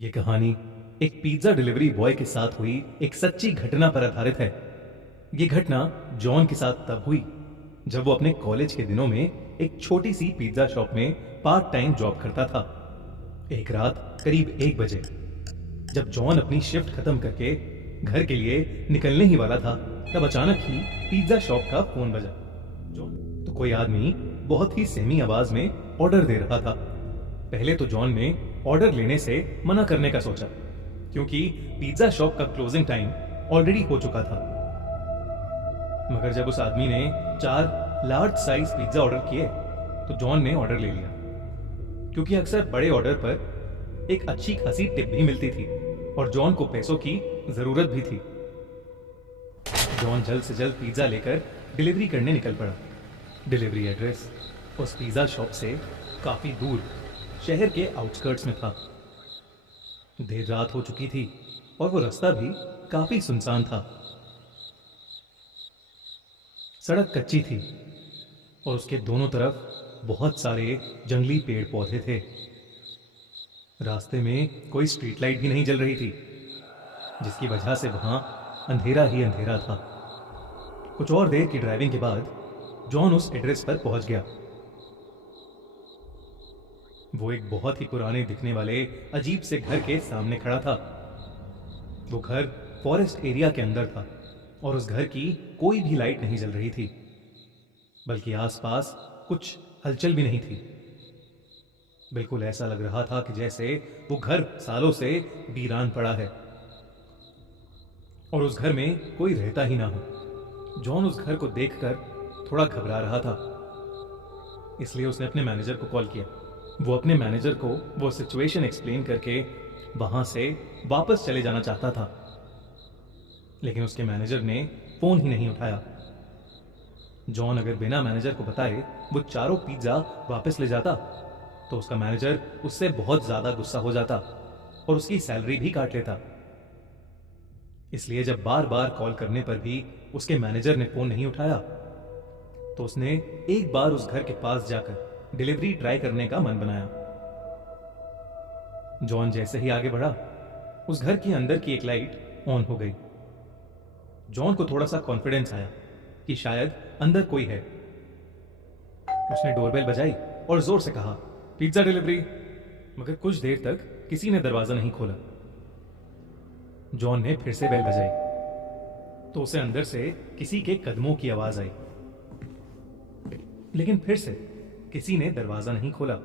ये कहानी एक पिज्जा डिलीवरी बॉय के साथ हुई एक सच्ची घटना पर आधारित है। ये घटना जॉन के साथ तब हुई जब वो अपने कॉलेज के दिनों में एक छोटी सी पिज्जा शॉप में पार्ट टाइम जॉब करता था। एक रात करीब 1 बजे जब जॉन अपनी शिफ्ट खत्म करके घर के लिए निकलने ही वाला था, तब अचानक ही पिज्जा शॉप का फोन बजा। जॉन तो कोई आदमी बहुत ही सहमी आवाज में ऑर्डर दे रहा था। पहले तो जॉन ने ऑर्डर लेने से मना करने का सोचा, क्योंकि पिज्जा शॉप का क्लोजिंग टाइम ऑलरेडी हो चुका था। मगर जब उस आदमी ने 4 लार्ज साइज पिज्जा ऑर्डर किए तो जॉन ने ऑर्डर ले लिया, क्योंकि अक्सर बड़े ऑर्डर पर एक अच्छी खासी टिप भी मिलती थी और जॉन को पैसों की जरूरत भी थी। जॉन जल्द से जल्द पिज्जा लेकर डिलीवरी करने निकल पड़ा। डिलीवरी एड्रेस उस पिज्जा शॉप से काफी दूर शहर के आउटस्कर्ट्स में था। देर रात हो चुकी थी और वो रास्ता भी काफी सुनसान था। सड़क कच्ची थी और उसके दोनों तरफ बहुत सारे जंगली पेड़ पौधे थे। रास्ते में कोई स्ट्रीट लाइट भी नहीं जल रही थी, जिसकी वजह से वहां अंधेरा ही अंधेरा था। कुछ और देर की ड्राइविंग के बाद जॉन उस एड्रेस पर पहुंच गया। वो एक बहुत ही पुराने दिखने वाले अजीब से घर के सामने खड़ा था। वो घर फॉरेस्ट एरिया के अंदर था और उस घर की कोई भी लाइट नहीं जल रही थी, बल्कि आसपास कुछ हलचल भी नहीं थी। बिल्कुल ऐसा लग रहा था कि जैसे वो घर सालों से वीरान पड़ा है और उस घर में कोई रहता ही ना हो। जॉन उस घर को देखकर थोड़ा घबरा रहा था, इसलिए उसने अपने मैनेजर को कॉल किया। वो अपने मैनेजर को वो सिचुएशन एक्सप्लेन करके वहां से वापस चले जाना चाहता था, लेकिन उसके मैनेजर ने फोन ही नहीं उठाया। जॉन अगर बिना मैनेजर को बताए वो चारों पिज्जा वापस ले जाता तो उसका मैनेजर उससे बहुत ज्यादा गुस्सा हो जाता और उसकी सैलरी भी काट लेता। इसलिए जब बार बार कॉल करने पर भी उसके मैनेजर ने फोन नहीं उठाया तो उसने एक बार उस घर के पास जाकर डिलीवरी ट्राई करने का मन बनाया। जॉन जैसे ही आगे बढ़ा, उस घर के अंदर की एक लाइट ऑन हो गई। जॉन को थोड़ा सा कॉन्फिडेंस आया कि शायद अंदर कोई है। उसने डोरबेल बजाई और जोर से कहा, पिज्जा डिलीवरी। मगर कुछ देर तक किसी ने दरवाजा नहीं खोला। जॉन ने फिर से बेल बजाई तो उसे अंदर से किसी के कदमों की आवाज आई, लेकिन फिर से किसी ने दरवाजा नहीं खोला।